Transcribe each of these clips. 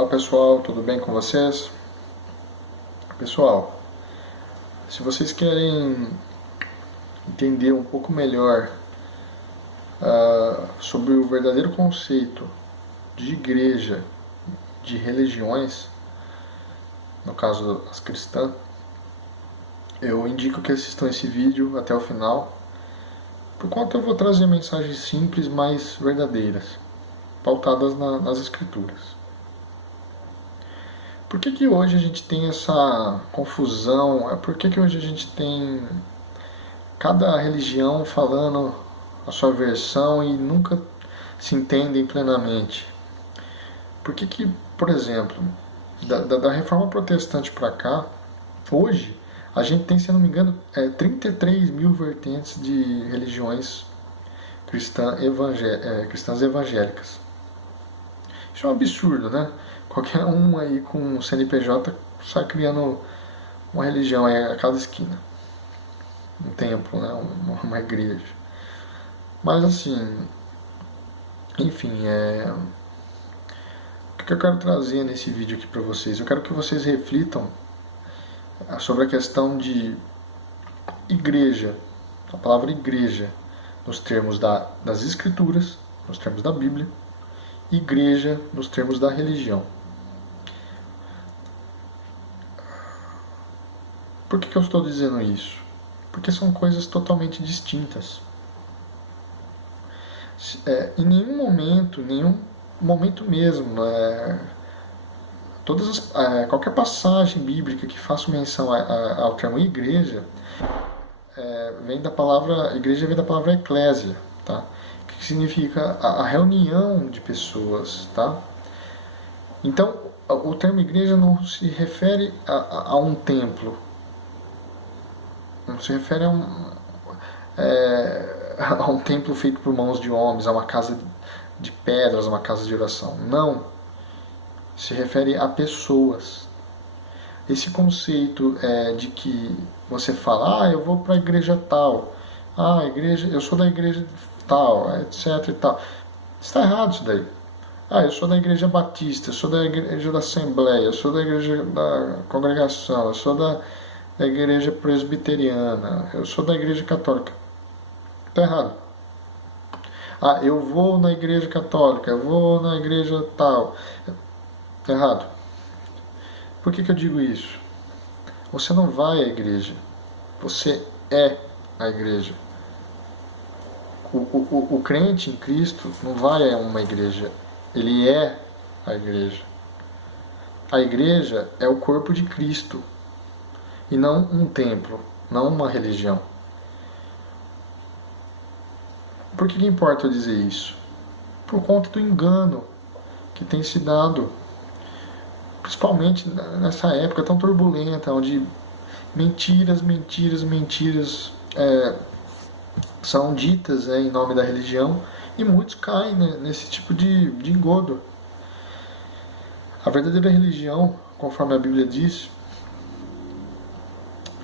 Olá pessoal, tudo bem com vocês? Pessoal, se vocês querem entender um pouco melhor sobre o verdadeiro conceito de igreja, de religiões, no caso as cristãs, eu indico que assistam esse vídeo até o final, por conta eu vou trazer mensagens simples, mas verdadeiras, pautadas nas escrituras. Por que hoje a gente tem essa confusão? Por que hoje a gente tem cada religião falando a sua versão e nunca se entendem plenamente? Por que, por exemplo, da Reforma Protestante para cá, hoje, a gente tem, se eu não me engano, 33 mil vertentes de religiões cristãs evangélicas. Isso é um absurdo, né? Qualquer um aí com um CNPJ sai criando uma religião aí a cada esquina. Um templo, né? Uma igreja. Mas assim, enfim, o que eu quero trazer nesse vídeo aqui para vocês? Eu quero que vocês reflitam sobre a questão de igreja, a palavra igreja, nos termos das escrituras, nos termos da Bíblia, igreja nos termos da religião. Por que eu estou dizendo isso? Porque são coisas totalmente distintas. Em nenhum momento mesmo, qualquer passagem bíblica que faça menção ao termo igreja, vem da palavra eclésia, tá? Que significa a reunião de pessoas, tá? Então, o termo igreja não se refere a um templo, não se refere a um templo feito por mãos de homens, a uma casa de pedras, uma casa de oração. Não. Se refere a pessoas. Esse conceito de que você fala, eu vou para a igreja tal, eu sou da igreja tal, etc e tal. Está errado isso daí. Eu sou da igreja batista, eu sou da igreja da assembleia, eu sou da igreja da congregação, eu sou da igreja presbiteriana, eu sou da igreja católica. Está errado. Eu vou na igreja católica, eu vou na igreja tal. Está errado. Por que eu digo isso? Você não vai à igreja, você é a igreja. O crente em Cristo não vai a uma igreja, ele é a igreja. A igreja é o corpo de Cristo e não um templo, não uma religião. Por que importa eu dizer isso? Por conta do engano que tem se dado, principalmente nessa época tão turbulenta, onde mentiras são ditas em nome da religião, e muitos caem nesse tipo de engodo. A verdadeira religião, conforme a Bíblia diz,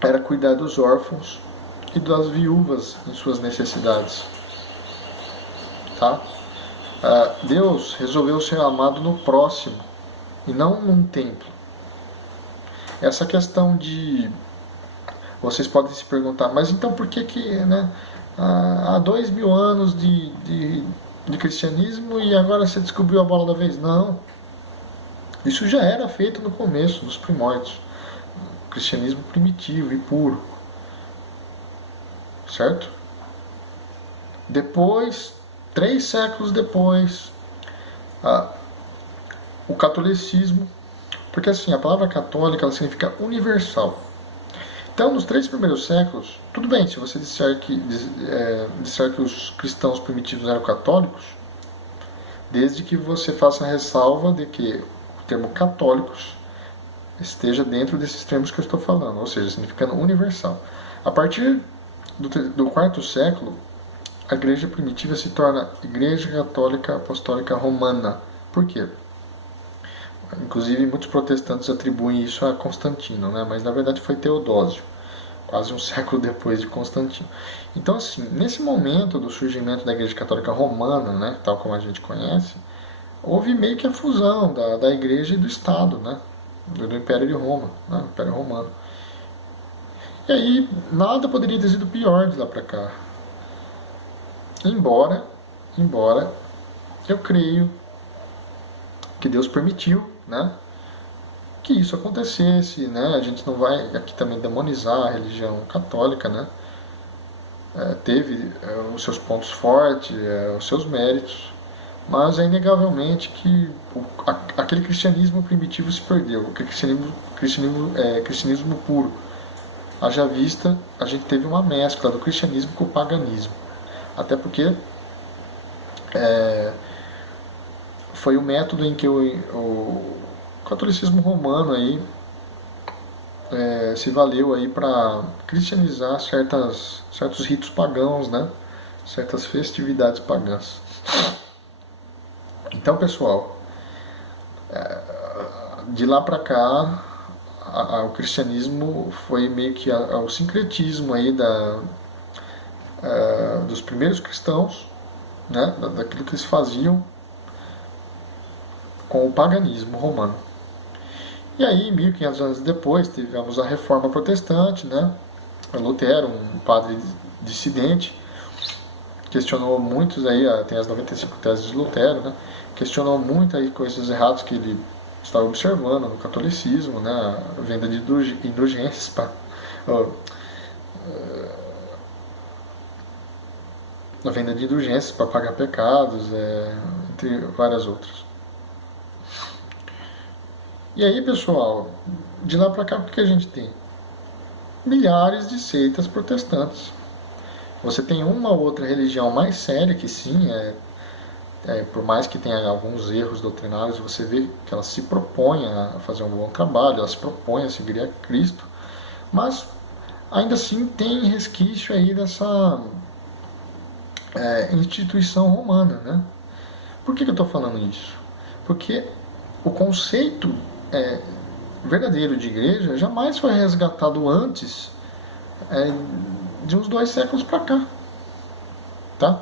era cuidar dos órfãos e das viúvas em suas necessidades. Tá? Deus resolveu ser amado no próximo e não num templo. Essa questão de... Vocês podem se perguntar, mas então por que há 2000 anos de cristianismo e agora você descobriu a bola da vez? Não. Isso já era feito no começo, nos primórdios. O cristianismo primitivo e puro. Certo? Depois, 3 séculos depois, o catolicismo, porque assim, a palavra católica ela significa universal. Então, nos 3 primeiros séculos, tudo bem, se você disser que os cristãos primitivos eram católicos, desde que você faça a ressalva de que o termo católicos esteja dentro desses termos que eu estou falando, ou seja, significando universal. A partir do 4º século, a igreja primitiva se torna Igreja Católica Apostólica Romana. Por quê? Inclusive, muitos protestantes atribuem isso a Constantino, né? Mas na verdade foi Teodósio, quase um século depois de Constantino. Então, assim, nesse momento do surgimento da Igreja Católica Romana, né, tal como a gente conhece, houve meio que a fusão da igreja e do Estado, né? Do Império de Roma, né? Império Romano. E aí, nada poderia ter sido pior de lá para cá. Embora eu creio que Deus permitiu, né, que isso acontecesse, né? A gente não vai aqui também demonizar a religião católica, né? Teve os seus pontos fortes, os seus méritos, mas é inegavelmente que aquele cristianismo primitivo se perdeu, o cristianismo puro. Haja vista, a gente teve uma mescla do cristianismo com o paganismo. Até porque foi o método em que o catolicismo romano aí, se valeu aí para cristianizar certos ritos pagãos, né? Certas festividades pagãs. Então, pessoal, de lá para cá, o cristianismo foi meio que o sincretismo aí dos primeiros cristãos, né? Daquilo que eles faziam com o paganismo romano. E aí, 1500 anos depois, tivemos a Reforma Protestante, né? Lutero, um padre dissidente, questionou muitos aí, tem as 95 teses de Lutero, né? Questionou muito aí coisas erradas que ele estava observando no catolicismo, né? A venda de indulgências para a venda de indulgências para pagar pecados, entre várias outras. E aí, pessoal, de lá para cá, o que a gente tem? Milhares de seitas protestantes. Você tem uma ou outra religião mais séria que sim, por mais que tenha alguns erros doutrinários, você vê que ela se propõe a fazer um bom trabalho, ela se propõe a seguir a Cristo, mas ainda assim tem resquício aí dessa instituição romana, né? Por que eu estou falando isso? Porque o conceito verdadeiro de igreja jamais foi resgatado antes de uns 2 séculos para cá, tá?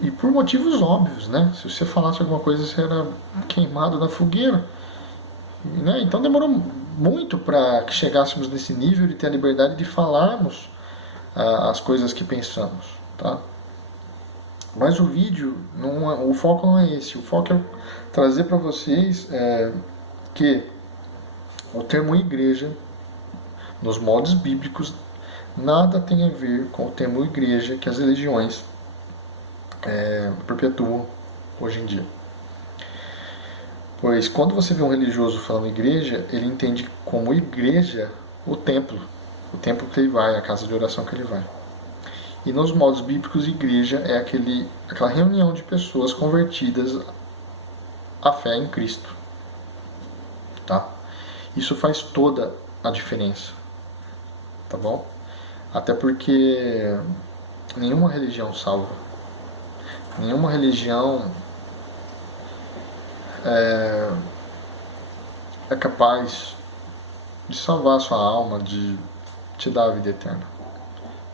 E por motivos óbvios, né? Se você falasse alguma coisa, você era queimado na fogueira, né? Então demorou muito para que chegássemos nesse nível de ter a liberdade de falarmos as coisas que pensamos, tá? Mas o vídeo, o foco não é esse. O foco é trazer para vocês que o termo igreja, nos moldes bíblicos, nada tem a ver com o termo igreja que as religiões perpetuam hoje em dia. Pois quando você vê um religioso falando igreja, ele entende como igreja o templo que ele vai, a casa de oração que ele vai. E nos modos bíblicos, igreja é aquela reunião de pessoas convertidas à fé em Cristo. Tá? Isso faz toda a diferença. Tá bom? Até porque nenhuma religião salva. Nenhuma religião é capaz de salvar a sua alma, de te dar a vida eterna.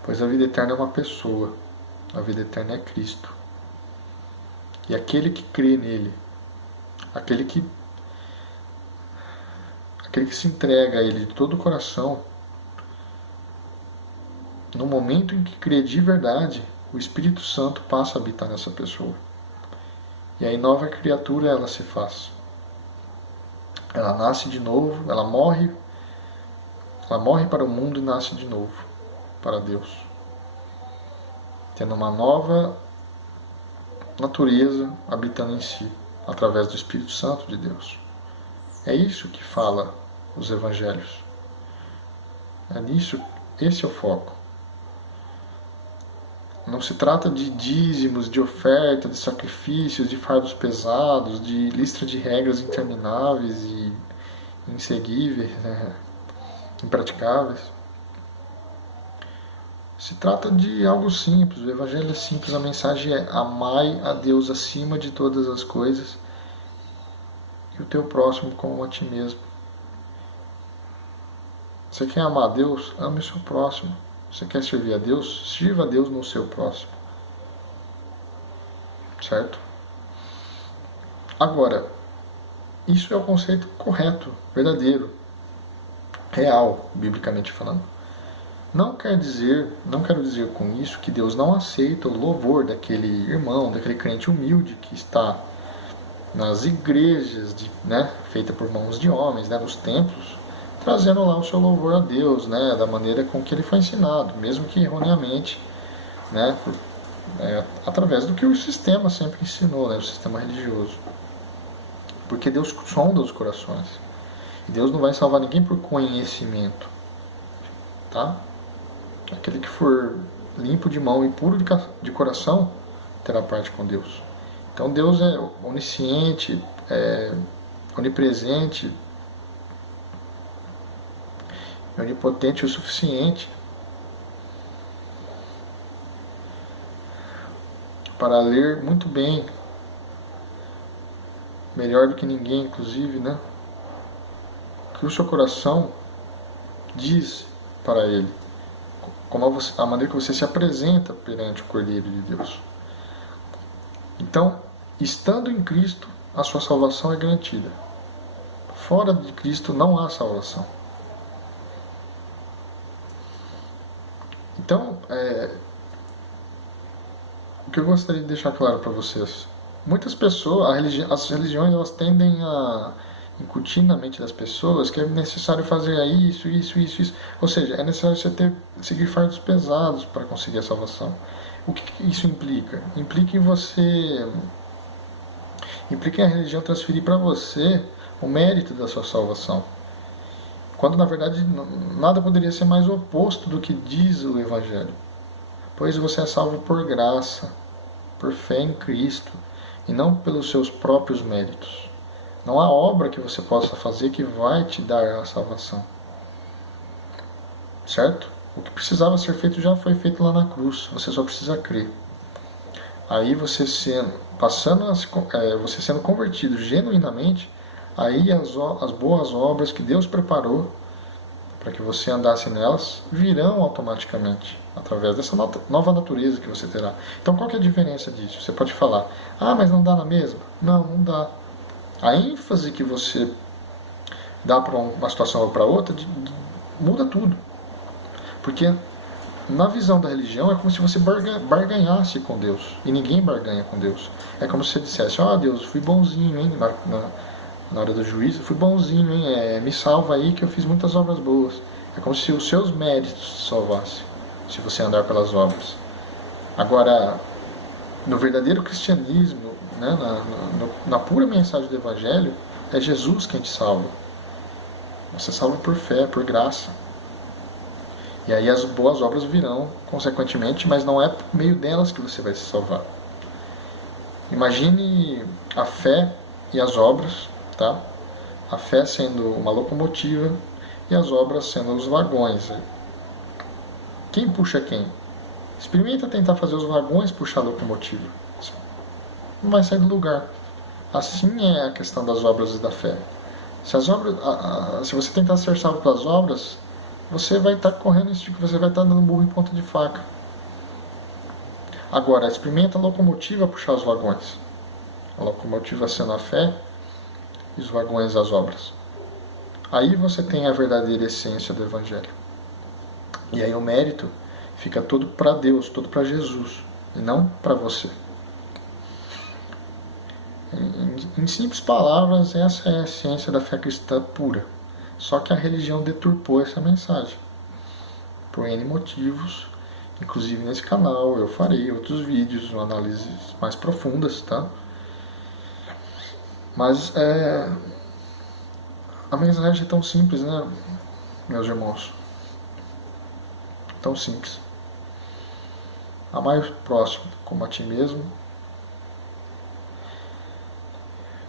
Pois a vida eterna é uma pessoa. A vida eterna é Cristo. E aquele que crê nele, aquele que se entrega a ele de todo o coração, no momento em que crê de verdade, o Espírito Santo passa a habitar nessa pessoa. E aí nova criatura ela se faz. Ela nasce de novo, ela morre para o mundo e nasce de novo para Deus, tendo uma nova natureza habitando em si, através do Espírito Santo de Deus. É isso que fala os evangelhos. É nisso, esse é o foco. Não se trata de dízimos, de oferta, de sacrifícios, de fardos pesados, de lista de regras intermináveis e inseguíveis, impraticáveis. Se trata de algo simples, o Evangelho é simples, a mensagem é: amai a Deus acima de todas as coisas e o teu próximo como a ti mesmo. Você quer amar a Deus? Ame o seu próximo. Você quer servir a Deus? Sirva a Deus no seu próximo. Certo? Agora, isso é o conceito correto, verdadeiro, real, biblicamente falando. Não quero dizer com isso que Deus não aceita o louvor daquele irmão, daquele crente humilde que está nas igrejas, feita por mãos de homens, nos templos, trazendo lá o seu louvor a Deus, da maneira com que ele foi ensinado, mesmo que erroneamente, através do que o sistema sempre ensinou, o sistema religioso. Porque Deus sonda os corações. E Deus não vai salvar ninguém por conhecimento. Tá? Aquele que for limpo de mão e puro de coração terá parte com Deus. Então Deus é onisciente, onipresente, onipotente o suficiente para ler muito bem, melhor do que ninguém, inclusive, o que o seu coração diz para ele, como a maneira que você se apresenta perante o Cordeiro de Deus. Então, estando em Cristo, a sua salvação é garantida. Fora de Cristo não há salvação. Então, o que eu gostaria de deixar claro para vocês: muitas pessoas, as religiões, elas tendem a incutir na mente das pessoas que é necessário fazer isso. Ou seja, é necessário você seguir fardos pesados para conseguir a salvação. O que isso implica? Implica em a religião transferir para você o mérito da sua salvação. Quando na verdade nada poderia ser mais oposto do que diz o Evangelho. Pois você é salvo por graça, por fé em Cristo, e não pelos seus próprios méritos. Não há obra que você possa fazer que vai te dar a salvação. Certo? O que precisava ser feito já foi feito lá na cruz. Você só precisa crer. Aí você sendo convertido genuinamente, aí as boas obras que Deus preparou para que você andasse nelas virão automaticamente, através dessa nova natureza que você terá. Então qual que é a diferença disso? Você pode falar, mas não dá na mesma? Não dá. A ênfase que você dá para uma situação ou para outra muda tudo. Porque na visão da religião é como se você barganhasse com Deus. E ninguém barganha com Deus. É como se você dissesse, Deus, fui bonzinho, hein? Na hora do juízo, fui bonzinho, hein? Me salva aí que eu fiz muitas obras boas. É como se os seus méritos te salvassem, se você andar pelas obras. Agora, no verdadeiro cristianismo, na pura mensagem do Evangelho, é Jesus quem te salva. Você salva por fé, por graça. E aí as boas obras virão, consequentemente, mas não é por meio delas que você vai se salvar. Imagine a fé e as obras, tá? A fé sendo uma locomotiva e as obras sendo os vagões. Quem puxa quem? Experimenta tentar fazer os vagões puxar a locomotiva. Não vai sair do lugar. Assim é a questão das obras e da fé. Se você tentar ser salvo pelas obras, você vai estar correndo esse tipo, você vai estar dando burro em ponta de faca. Agora, experimenta a locomotiva puxar os vagões. A locomotiva sendo a fé e os vagões as obras. Aí você tem a verdadeira essência do Evangelho. E aí o mérito fica todo para Deus, todo para Jesus, e não para você. Em simples palavras, essa é a essência da fé cristã pura. Só que a religião deturpou essa mensagem. Por N motivos, inclusive nesse canal eu farei outros vídeos, análises mais profundas, tá? Mas a mensagem é tão simples, meus irmãos? Tão simples. Amar o próximo como a ti mesmo.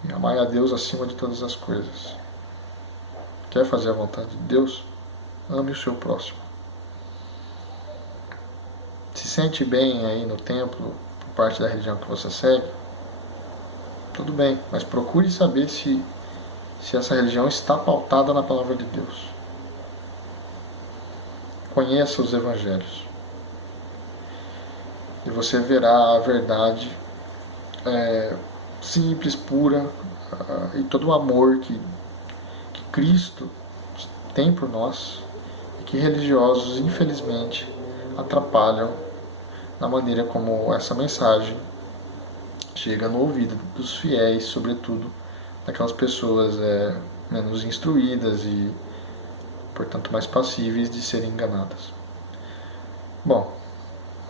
E amar a Deus acima de todas as coisas. Quer fazer a vontade de Deus? Ame o seu próximo. Se sente bem aí no templo, por parte da religião que você segue, tudo bem, mas procure saber se essa religião está pautada na palavra de Deus. Conheça os evangelhos. E você verá a verdade simples, pura, e todo o amor que Cristo tem por nós, e que religiosos, infelizmente, atrapalham na maneira como essa mensagem chega no ouvido dos fiéis, sobretudo daquelas pessoas menos instruídas e, portanto, mais passíveis de serem enganadas. Bom,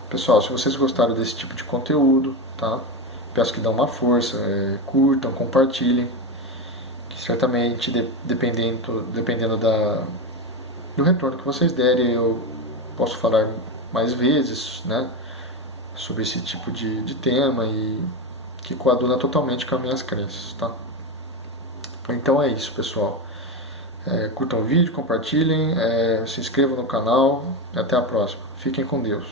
pessoal, se vocês gostaram desse tipo de conteúdo, tá? Peço que dão uma força, curtam, compartilhem, que certamente, dependendo do retorno que vocês derem, eu posso falar mais vezes, né, sobre esse tipo de tema e que coaduna totalmente com as minhas crenças, tá? Então é isso, pessoal. Curtam o vídeo, compartilhem, se inscrevam no canal e até a próxima. Fiquem com Deus.